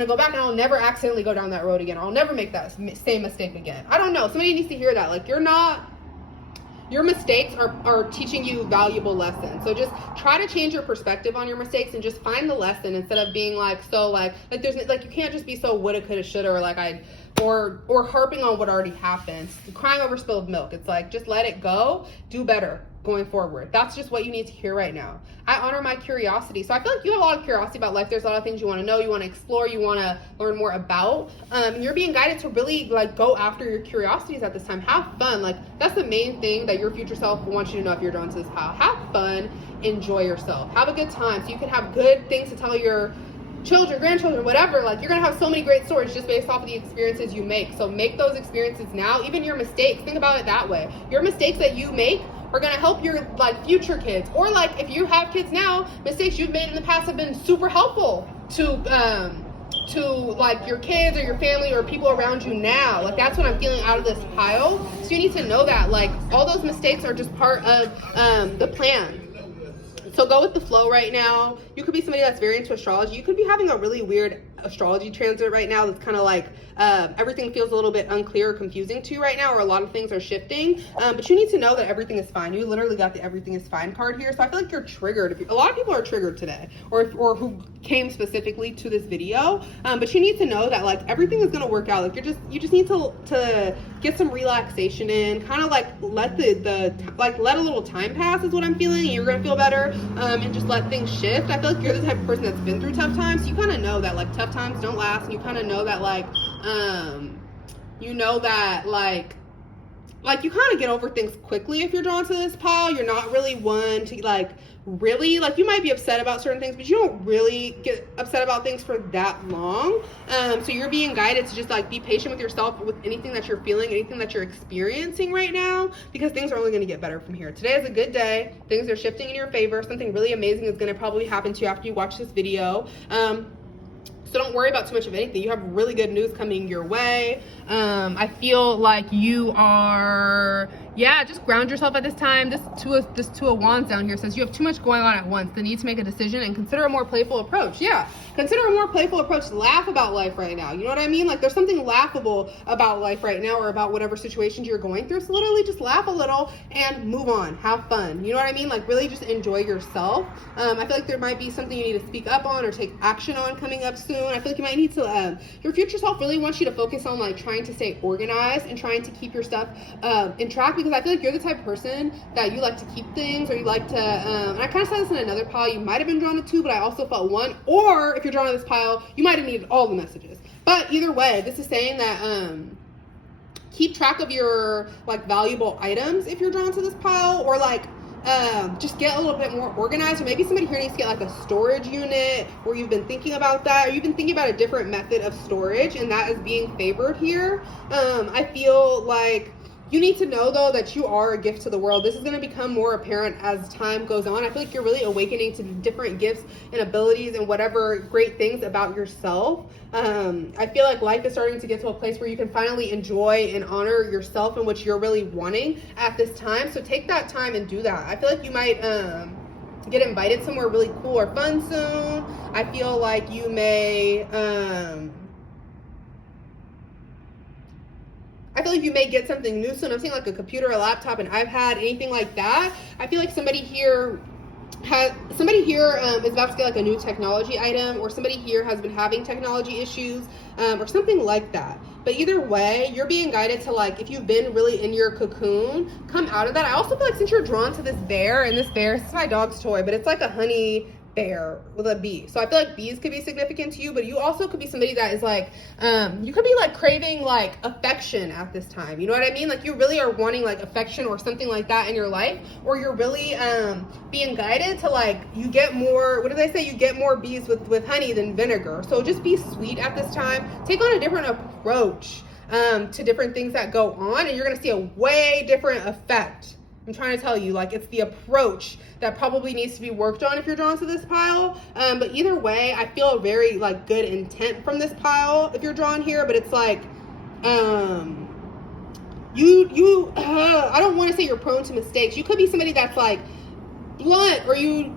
to go back and I'll never accidentally go down that road again. I'll never make that same mistake again. I don't know. Somebody needs to hear that. Like your mistakes are teaching you valuable lessons. So just try to change your perspective on your mistakes and just find the lesson, instead of being like, so like there's like, you can't just be so woulda, coulda, shoulda, or like or harping on what already happened, crying over spilled milk. It's like, just let it go, do better going forward. That's just what you need to hear right now. I honor my curiosity. So I feel like you have a lot of curiosity about life. There's a lot of things you want to know, you want to explore, you want to learn more about. You're being guided to really like go after your curiosities at this time. Have fun. Like, that's the main thing that your future self wants you to know if you're drawn to this pile. Have fun, enjoy yourself, have a good time, so you can have good things to tell your children, grandchildren, whatever. Like, you're gonna have so many great stories just based off of the experiences you make. So make those experiences now. Even your mistakes, think about it that way. Your mistakes that you make are gonna help your like future kids, or like if you have kids now, mistakes you've made in the past have been super helpful to like your kids or your family or people around you now. Like, that's what I'm feeling out of this pile. So you need to know that like all those mistakes are just part of the plan. So go with the flow right now. You could be somebody that's very into astrology. You could be having a really weird astrology transit right now that's kind of like everything feels a little bit unclear or confusing to you right now, or a lot of things are shifting. But you need to know that everything is fine. You literally got the everything is fine card here. So I feel like you're triggered. A lot of people are triggered today, or who came specifically to this video. But you need to know that like everything is gonna work out. Like you just need to get some relaxation in, kind of like let let a little time pass is what I'm feeling. You're gonna feel better, and just let things shift. I feel like you're the type of person that's been through tough times. So you kind of know that like tough times don't last, and you kind of know that like you know that like you kind of get over things quickly if you're drawn to this pile. You're not really one to like really, like, you might be upset about certain things, but you don't really get upset about things for that long. So you're being guided to just like be patient with yourself with anything that you're feeling, anything that you're experiencing right now, because things are only going to get better from here. Today is a good day. Things are shifting in your favor. Something really amazing is going to probably happen to you after you watch this video. So don't worry about too much of anything. You have really good news coming your way. I feel like you are, just ground yourself at this time. This two of wands down here says you have too much going on at once. The need to make a decision and consider a more playful approach. Yeah, consider a more playful approach. Laugh about life right now. You know what I mean? Like, there's something laughable about life right now, or about whatever situations you're going through. So literally just laugh a little and move on. Have fun. You know what I mean? Like, really just enjoy yourself. I feel like there might be something you need to speak up on or take action on coming up soon. I feel like you might need to, your future self really wants you to focus on like trying to stay organized and trying to keep your stuff in track, because I feel like you're the type of person that you like to keep things, or you like to, and I kind of saw this in another pile. You might have been drawn to two, but I also felt one, or if you're drawn to this pile, you might have needed all the messages. But either way, this is saying that keep track of your like valuable items if you're drawn to this pile, or like just get a little bit more organized. Or maybe somebody here needs to get like a storage unit, or you've been thinking about that, or you've been thinking about a different method of storage, and that is being favored here. I feel like you need to know, though, that you are a gift to the world. This is going to become more apparent as time goes on. I feel like you're really awakening to different gifts and abilities and whatever great things about yourself. I feel like life is starting to get to a place where you can finally enjoy and honor yourself and what you're really wanting at this time. So take that time and do that. I feel like you might get invited somewhere really cool or fun soon. I feel like you may get something new soon. I'm seeing like a computer, a laptop, an iPad, anything like that. I feel like somebody here is about to get like a new technology item, or somebody here has been having technology issues, or something like that. But either way, you're being guided to, like, if you've been really in your cocoon, come out of that. I also feel like since you're drawn to this bear, and this bear, this is my dog's toy, but it's like a honey bear with a bee. So I feel like bees could be significant to you, but you also could be somebody that is like, you could be like craving like affection at this time. You know what I mean? Like, you really are wanting like affection or something like that in your life, or you're really being guided to like, you get more, what do they say? You get more bees with honey than vinegar. So just be sweet at this time. Take on a different approach to different things that go on, and you're gonna see a way different effect. I'm trying to tell you, like, it's the approach that probably needs to be worked on if you're drawn to this pile. But either way, I feel a very like good intent from this pile if you're drawn here. But it's like, I don't want to say you're prone to mistakes. You could be somebody that's like blunt, or you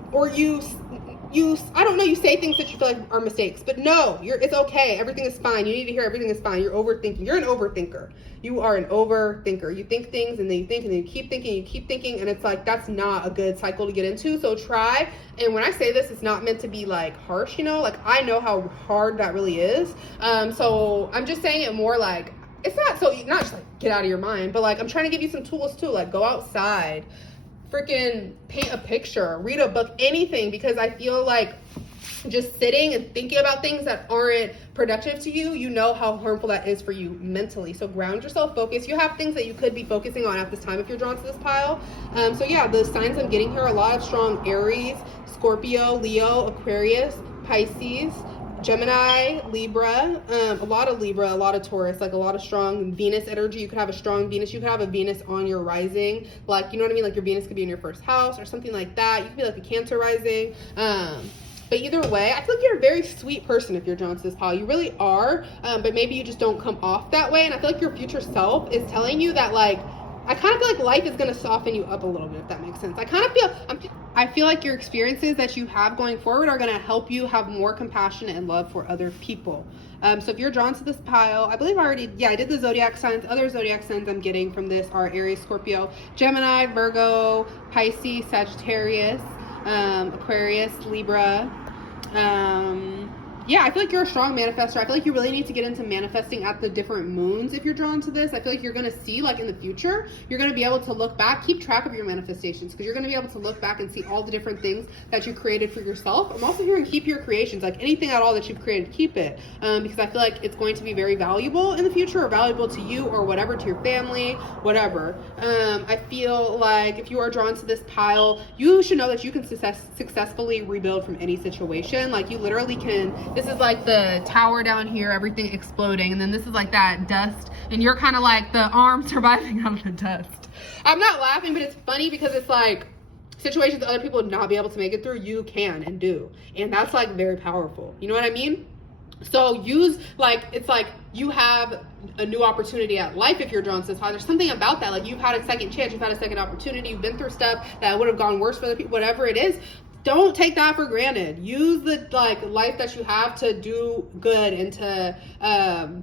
I don't know, you say things that you feel like are mistakes, but no, it's okay. Everything is fine. You need to hear everything is fine. You're overthinking. You're an overthinker. You are an overthinker. You think things and then you think and then you keep thinking, and it's like, that's not a good cycle to get into. So try, and when I say this, it's not meant to be like harsh, you know, like I know how hard that really is. So I'm just saying it more like, it's not just like get out of your mind, but like I'm trying to give you some tools too, like go outside, freaking paint a picture, read a book, anything, because I feel like just sitting and thinking about things that aren't productive to you, you know how harmful that is for you mentally. So ground yourself, focus. You have things that you could be focusing on at this time if you're drawn to this pile. So yeah, the signs I'm getting here, a lot of strong Aries, Scorpio, Leo, Aquarius, Pisces, Gemini, Libra, a lot of Libra, a lot of Taurus, like a lot of strong Venus energy. You could have a strong Venus. You could have a Venus on your rising, like, you know what I mean? Like your Venus could be in your first house or something like that. You could be like a Cancer rising. But either way, I feel like you're a very sweet person if you're drawn to this pile. You really are, but maybe you just don't come off that way. And I feel like your future self is telling you that, like, I kind of feel like life is going to soften you up a little bit, if that makes sense. I feel like your experiences that you have going forward are going to help you have more compassion and love for other people. So if you're drawn to this pile, I believe I did the zodiac signs. Other zodiac signs I'm getting from this are Aries, Scorpio, Gemini, Virgo, Pisces, Sagittarius, Aquarius, Libra. Yeah, I feel like you're a strong manifestor. I feel like you really need to get into manifesting at the different moons if you're drawn to this. I feel like you're going to see, like, in the future, you're going to be able to look back, keep track of your manifestations, because you're going to be able to look back and see all the different things that you created for yourself. I'm also hearing keep your creations, like anything at all that you've created, keep it, because I feel like it's going to be very valuable in the future, or valuable to you or whatever, to your family, whatever. I feel like if you are drawn to this pile, you should know that you can successfully rebuild from any situation. Like, you literally can. This is like the tower down here, everything exploding, and then this is like that dust, and you're kind of like the arm surviving out of the dust. I'm not laughing, but it's funny because it's like situations other people would not be able to make it through, you can and do, and that's like very powerful. You know what I mean? So use, like, it's like you have a new opportunity at life if you're drawn to this pile. There's something about that, like you've had a second chance, you've had a second opportunity, you've been through stuff that would have gone worse for other people, whatever it is. Don't take that for granted. Use the, like, life that you have to do good and to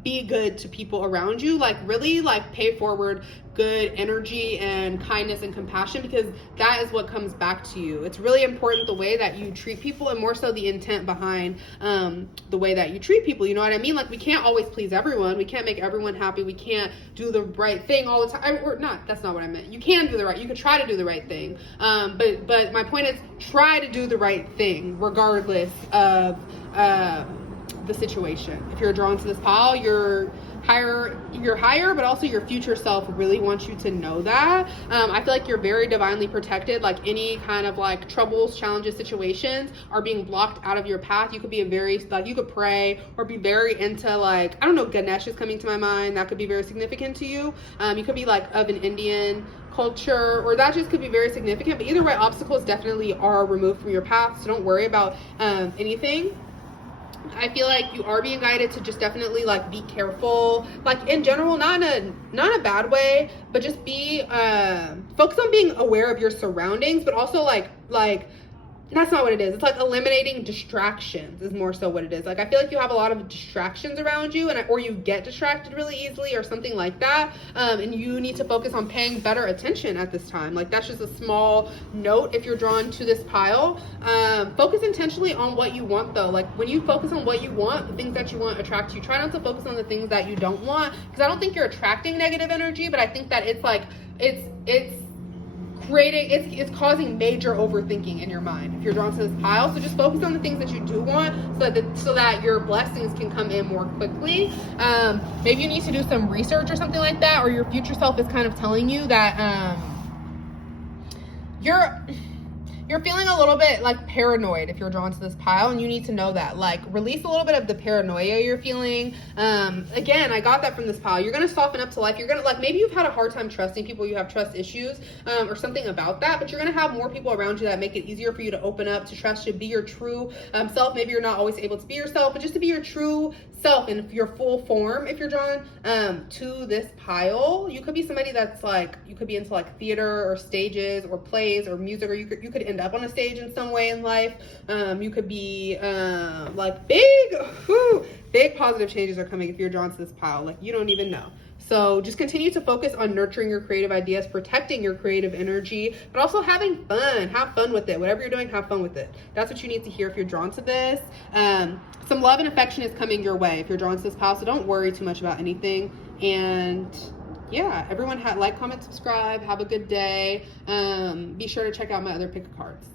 be good to people around you. Like, really, like, pay forward good energy and kindness and compassion, because that is what comes back to you. It's really important the way that you treat people, and more so the intent behind the way that you treat people. You know what I mean? Like, we can't always please everyone. We can't make everyone happy. We can't do the right thing all the time. Or not, that's not what I meant. You can do the right, you can try to do the right thing. But my point is, try to do the right thing regardless of the situation. If you're drawn to this pile, you're higher, but also your future self really wants you to know that. I feel like you're very divinely protected. Like, any kind of like troubles, challenges, situations are being blocked out of your path. You could be you could pray or be very into, like, I don't know, Ganesh is coming to my mind. That could be very significant to you. You could be like of an Indian culture, or that just could be very significant. But either way, obstacles definitely are removed from your path, so don't worry about anything. I feel like you are being guided to just definitely, like, be careful, like, in general, not in a bad way, but just be focus on being aware of your surroundings, but also like that's not what it is. It's like eliminating distractions is more so what it is. Like, I feel like you have a lot of distractions around you, or you get distracted really easily or something like that. And you need to focus on paying better attention at this time. Like, that's just a small note if you're drawn to this pile. Focus intentionally on what you want, though. Like, when you focus on what you want, the things that you want attract you. Try not to focus on the things that you don't want, because I don't think you're attracting negative energy, but I think that it's like, it's causing major overthinking in your mind if you're drawn to this pile. So just focus on the things that you do want, so that your blessings can come in more quickly. Maybe you need to do some research or something like that, or your future self is kind of telling you that you're feeling a little bit like paranoid if you're drawn to this pile, and you need to know that. Like, release a little bit of the paranoia you're feeling. Again, I got that from this pile. You're gonna soften up to life. You're gonna, like, maybe you've had a hard time trusting people, you have trust issues, or something about that, but you're gonna have more people around you that make it easier for you to open up, to trust you, be your true self. Maybe you're not always able to be yourself, but just to be your true self in your full form. If you're drawn to this pile, you could be somebody that's like, you could be into like theater or stages or plays or music, or you could end up on a stage in some way in life. You could be like big positive changes are coming if you're drawn to this pile, like you don't even know. So just continue to focus on nurturing your creative ideas, protecting your creative energy, but also having fun. Have fun with it. Whatever you're doing, have fun with it. That's what you need to hear if you're drawn to this. Some love and affection is coming your way if you're drawn to this pile, so don't worry too much about anything. And yeah, everyone like, comment, subscribe. Have a good day. Be sure to check out my other pick of cards.